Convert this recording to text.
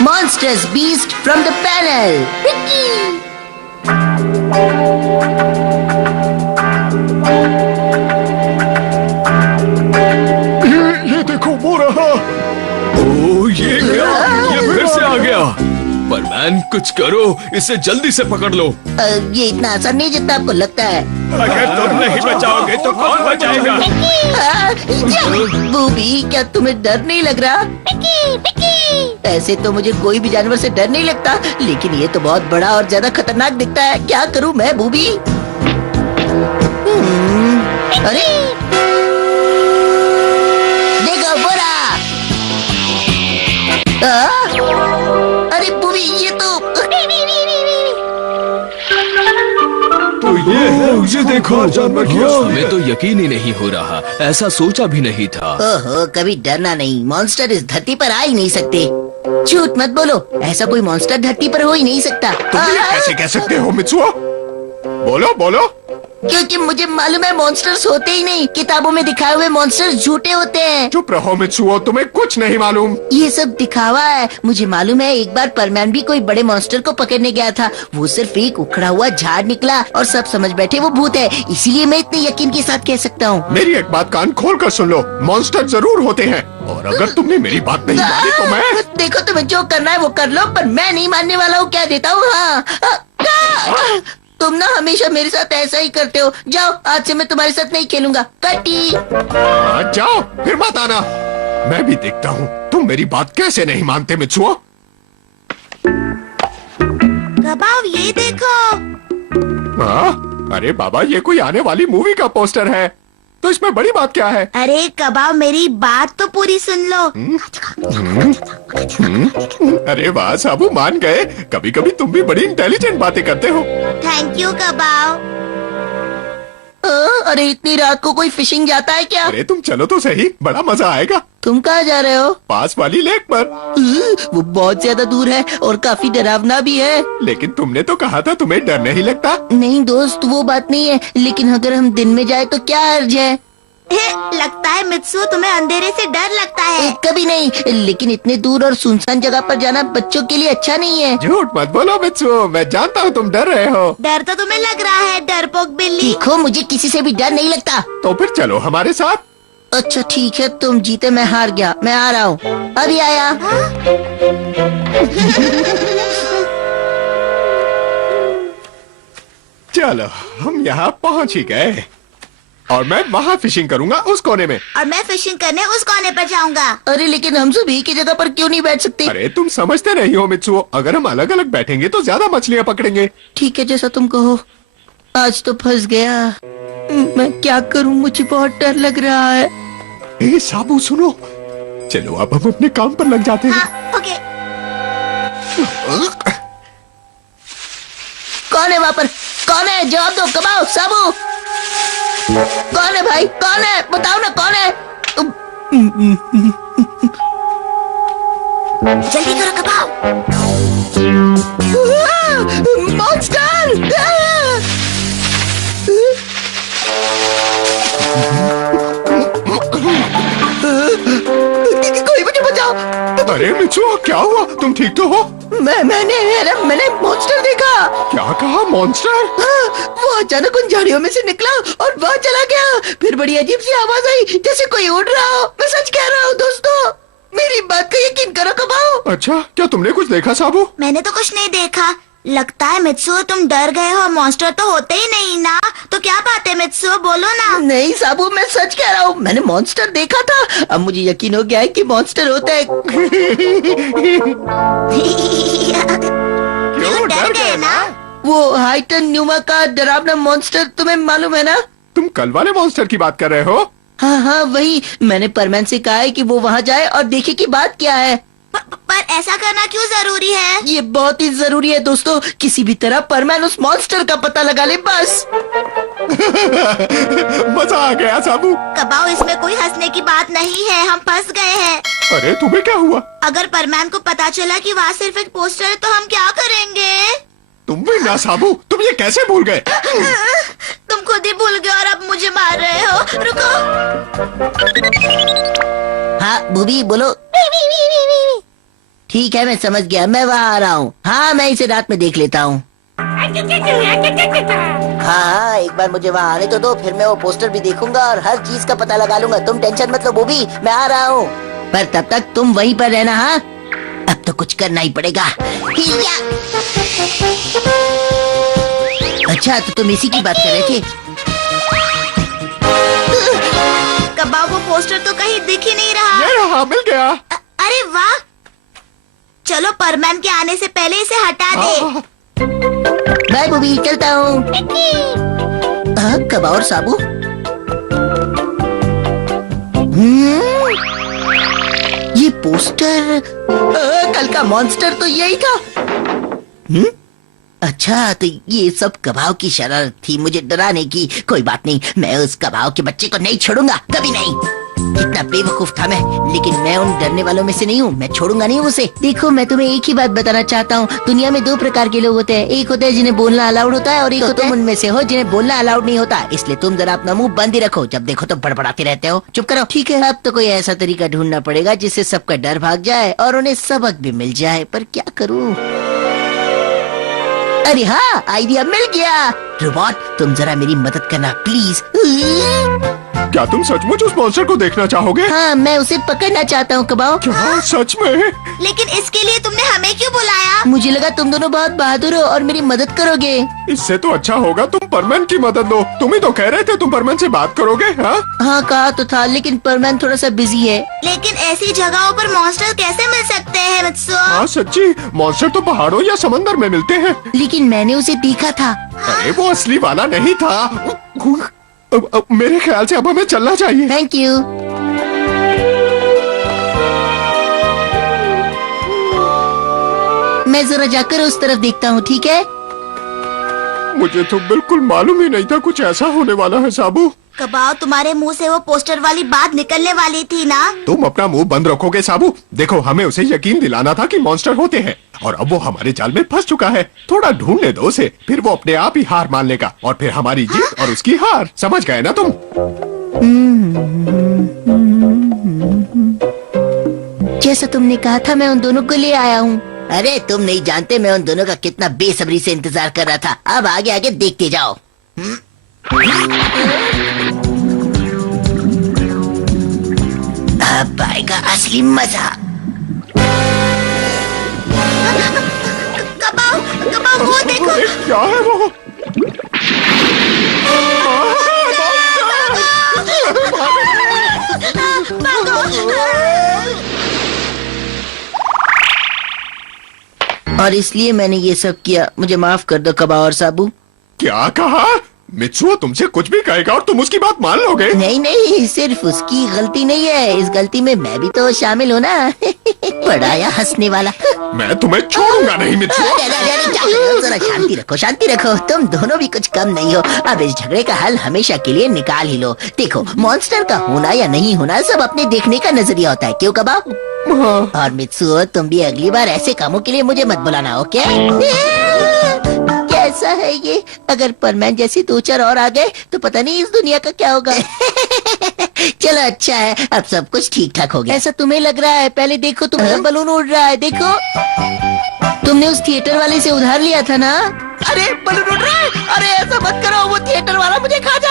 Monsters Beast from the panel. Ricky. ये देखो वो रहा। ओ ये क्या? ये फिर से आ गया। पर मैन कुछ करो, इसे जल्दी से पकड़ लो। ये इतना आसान नहीं जितना आपको लगता है। अगर तुम नहीं बचाओगे तो कौन बचाएगा? बूबी, क्या तुम्हें डर नहीं लग रहा? ऐसे तो मुझे कोई भी जानवर से डर नहीं लगता, लेकिन ये तो बहुत बड़ा और ज्यादा खतरनाक दिखता है। क्या करूं मैं बूबी? अरे देखो बोरा। अरे बूबी, ये तो ये है, उसे देखो जानवर की हमें तो यकीन ही नहीं हो रहा, ऐसा सोचा भी नहीं था। ओहो, कभी डरना नहीं। मॉन्स्टर इस धरती पर आ ही नहीं सकते। झूठ मत बोलो, ऐसा कोई मॉन्स्टर धरती पर हो ही नहीं सकता। तुम ये कैसे कह सकते हो मित्सुओ? बोलो बोलो। क्योंकि मुझे मालूम है मॉन्स्टर्स होते ही नहीं। किताबों में दिखाए हुए मॉन्स्टर्स झूठे होते हैं। चुप रहो मित्सुओ, तुम्हें कुछ नहीं मालूम। ये सब दिखावा है। मुझे मालूम है एक बार परमैन भी कोई बड़े मॉन्स्टर को पकड़ने गया था। वो सिर्फ एक उखड़ा हुआ झाड़ निकला और सब समझ बैठे वो भूत है। इसीलिए मैं इतने यकीन के साथ कह सकता हूँ। मेरी एक बात कान खोल कर सुन लो, मॉन्स्टर जरूर होते हैं, और अगर तुमने मेरी बात नहीं मानी तो मैं देखो, तुम्हें जो करना है वो कर लो, पर मैं नहीं मानने वाला हूँ। क्या देता हूँ? हाँ, तुम ना हमेशा मेरे साथ ऐसा ही करते हो। जाओ, आज से मैं तुम्हारे साथ नहीं खेलूंगा। कटी। जाओ, फिर मत आना। मैं भी देखता हूँ तुम मेरी बात कैसे नहीं मानते मित्सुओ। कबाब, ये देखो। हाँ? अरे बाबा, ये कोई आने वाली मूवी का पोस्टर है, तो इसमें बड़ी बात क्या है? अरे कबाब, मेरी बात तो पूरी सुन लो। अरे वाह साबू, मान गए। कभी कभी तुम भी बड़ी इंटेलिजेंट बातें करते हो। थैंक यू कबाब। अरे इतनी रात को कोई फिशिंग जाता है क्या? अरे तुम चलो तो सही, बड़ा मजा आएगा। तुम कहाँ जा रहे हो? पास वाली लेक पर। वो बहुत ज्यादा दूर है और काफी डरावना भी है। लेकिन तुमने तो कहा था तुम्हें डर नहीं लगता। नहीं दोस्त, वो बात नहीं है, लेकिन अगर हम दिन में जाए तो क्या हर्ज है? लगता है मित्सु, तुम्हें अंधेरे से डर लगता है। कभी नहीं, लेकिन इतने दूर और सुनसान जगह पर जाना बच्चों के लिए अच्छा नहीं है। झूठ मत बोलो मित्सु, मैं जानता हूँ तुम डर रहे हो। डर तो तुम्हें लग रहा है, डरपोक बिल्ली। देखो, मुझे किसी से भी डर नहीं लगता। तो फिर चलो हमारे साथ। अच्छा ठीक है, तुम जीते मैं हार गया। मैं आ रहा हूँ, अभी आया। चलो, हम यहाँ पहुँच ही गए, और मैं वहाँ फिशिंग करूँगा उस कोने में। और मैं फिशिंग करने उस कोने पर जाऊंगा। अरे लेकिन हम सब एक ही जगह पर क्यों नहीं बैठ सकते? अरे तुम समझते नहीं हो मित्सुओ, अगर हम अलग अलग बैठेंगे तो ज्यादा मछलियाँ पकड़ेंगे। ठीक है, जैसा तुम कहो। आज तो फंस गया। मैं क्या करूं? मुझे बहुत डर लग रहा है। ए साबू सुनो, चलो अब हम अपने काम पर लग जाते हैं। हाँ, ओके। कौन है वहाँ पर? कौन है? जवाब दो कबाब, साबू। कौन है भाई? कौन है? बताओ ना, कौन है? जल्दी करो कबाब। मॉन्स्टर! कोई मुझे बचाओ। अरे मित्सुओ, क्या हुआ? तुम ठीक तो हो? मैंने मॉन्स्टर देखा। क्या कहा? मॉन्स्टर? वो अचानक उन झाड़ियों में से निकला और वहाँ चला गया। फिर बड़ी अजीब सी आवाज आई, जैसे कोई उड़ रहा हो। मैं सच कह रहा हूँ दोस्तों, मेरी बात का यकीन करो कबाओ। अच्छा, क्या तुमने कुछ देखा साबू? मैंने तो कुछ नहीं देखा। लगता है मित्सु, तुम डर गए हो। मॉन्स्टर तो होते ही नहीं ना। तो क्या बात है मित्सु, बोलो ना। नहीं साबू, मैं सच कह रहा हूँ, मैंने मॉन्स्टर देखा था। अब मुझे यकीन हो गया है कि मॉन्स्टर होता है। क्यों डर गए ना? वो हाइटन न्यूमा का डरावना मॉन्स्टर, तुम्हें मालूम है ना? तुम कल वाले मॉन्स्टर की बात कर रहे हो? हाँ हाँ, वही। मैंने परमैन से कहा है कि वो वहाँ जाए और देखे कि बात क्या है। पर ऐसा करना क्यों जरूरी है? ये बहुत ही जरूरी है दोस्तों। किसी भी तरह परमैन उस मॉन्स्टर का पता लगा ले, बस। मजा आ गया साबू। कबाओ, इसमें कोई हंसने की बात नहीं है। हम फंस गए हैं। अरे तुम्हें क्या हुआ? अगर परमैन को पता चला कि वहाँ सिर्फ एक पोस्टर है तो हम क्या करेंगे? तुम भी ना साबू, तुम ये कैसे भूल गए? तुम खुद ही भूल गए और अब मुझे मार रहे हो। रुको। हाँ बूबी बोलो। ठीक है, मैं समझ गया, मैं वहाँ आ रहा हूँ। हाँ, मैं इसे रात में देख लेता हूँ। हाँ, एक बार मुझे वहाँ आने तो दो, फिर मैं वो पोस्टर भी देखूंगा और हर चीज का पता लगा लूंगा। तुम टेंशन मत लो बूबी, मैं आ रहा हूँ। पर तब तक तुम वहीं पर रहना। हाँ, अब तो कुछ करना ही पड़ेगा। हिया! अच्छा, तो तुम इसी की बात कर रहे थे। कबाब, वो पोस्टर तो कहीं दिख ही नहीं रहा। ये रहा, मिल गया। अरे वाह, चलो परमैन के आने से पहले इसे हटा दे। बाय बूबी, चलता हूँ। कबाब और साबू। ये पोस्टर, कल का मॉन्स्टर तो यही था। अच्छा, तो ये सब कबाब की शरारत थी मुझे डराने की। कोई बात नहीं, मैं उस कबाब के बच्चे को नहीं छोड़ूंगा, कभी नहीं। कितना बेवकूफ था मैं, लेकिन मैं उन डरने वालों में से नहीं हूँ। मैं छोड़ूंगा नहीं उसे। देखो, मैं तुम्हें एक ही बात बताना चाहता हूँ। दुनिया में दो प्रकार के लोग होते हैं। एक होते हैं जिन्हें बोलना अलाउड होता है, और एक तो तुम उनमें से हो जिन्हें बोलना अलाउड नहीं होता। इसलिए तुम जरा अपना मुंह बंद ही रखो। जब देखो तो बड़बड़ाते रहते हो। चुप करो। ठीक है, अब तो कोई ऐसा तरीका ढूंढना पड़ेगा जिससे सबका डर भाग जाए और उन्हें सबक भी मिल जाए। पर क्या करूँ? अरे हाँ, आइडिया मिल गया। रोबोट, तुम जरा मेरी मदद करना प्लीज। क्या तुम सचमुच उस मॉन्स्टर को देखना चाहोगे? हाँ, मैं उसे पकड़ना चाहता हूँ कबाब। क्या सच में? लेकिन इसके लिए तुमने हमें क्यों बुलाया? मुझे लगा तुम दोनों बहुत बहादुर हो और मेरी मदद करोगे। इससे तो अच्छा होगा तुम परमैन की मदद लो। तुम ही तो कह रहे थे तुम परमैन से बात करोगे। हाँ, हाँ, कहा तो था, लेकिन परमैन थोड़ा सा बिजी है। लेकिन ऐसी जगहों पर मॉन्स्टर कैसे मिल सकते हैं मित्सुओ? हाँ सच्ची, मॉन्स्टर तो पहाड़ों या समंदर में मिलते हैं। लेकिन मैंने उसे देखा था। अरे वो असली वाला नहीं था। अब मेरे ख्याल से अब हमें चलना चाहिए। Thank you. मैं जरा जाकर उस तरफ देखता हूँ, ठीक है? मुझे तो बिल्कुल मालूम ही नहीं था कुछ ऐसा होने वाला है साबू। कबाब, तुम्हारे मुंह से वो पोस्टर वाली बात निकलने वाली थी ना? तुम अपना मुंह बंद रखोगे साबू? देखो, हमें उसे यकीन दिलाना था कि मॉन्स्टर होते हैं, और अब वो हमारे जाल में फंस चुका है। थोड़ा ढूंढने दो उसे, फिर वो अपने आप ही हार मान लेगा, और फिर हमारी जीत और उसकी हार। समझ गए ना तुम? जैसा तुमने कहा था, मैं उन दोनों को ले आया हूँ। अरे तुम नहीं जानते मैं उन दोनों का कितना बेसब्री से इंतजार कर रहा था। अब आगे आगे देखते जाओ। अब आएगा असली मजा। कबाब, वो देखो। क्या है वो? और इसलिए मैंने ये सब किया। मुझे माफ कर दो कबाब और साबू। क्या कहा? मित्सुओ तुमसे कुछ भी कहेगा और तुम उसकी बात मान लोगे? नहीं नहीं, सिर्फ उसकी गलती नहीं है, इस गलती में मैं भी तो शामिल हूँ ना। बड़ा या हंसने वाला। मैं तुम्हें छोड़ूंगा नहीं मित्सुओ। जरा शांति रखो, शांति रखो। तुम दोनों भी कुछ कम नहीं हो। अब इस झगड़े का हल हमेशा के लिए निकाल ही लो। देखो, मॉन्स्टर का होना या नहीं होना सब अपने देखने का नजरिया होता है। क्यों कबाब? और मित्सुओ, तुम भी अगली बार ऐसे कामों के लिए मुझे मत बुलाना, ओके? कैसा है ये? अगर परमैन जैसी दो चार और आ गए तो पता नहीं इस दुनिया का क्या होगा। चलो अच्छा है, अब सब कुछ ठीक ठाक हो गया। ऐसा तुम्हें लग रहा है? पहले देखो, तुम्हारा बलून उड़ रहा है। देखो, तुमने उस थिएटर वाले से उधार लिया था ना? अरे बलून उड़ रहा है। अरे ऐसा मत करो, वो थिएटर वाला मुझे खा जाए।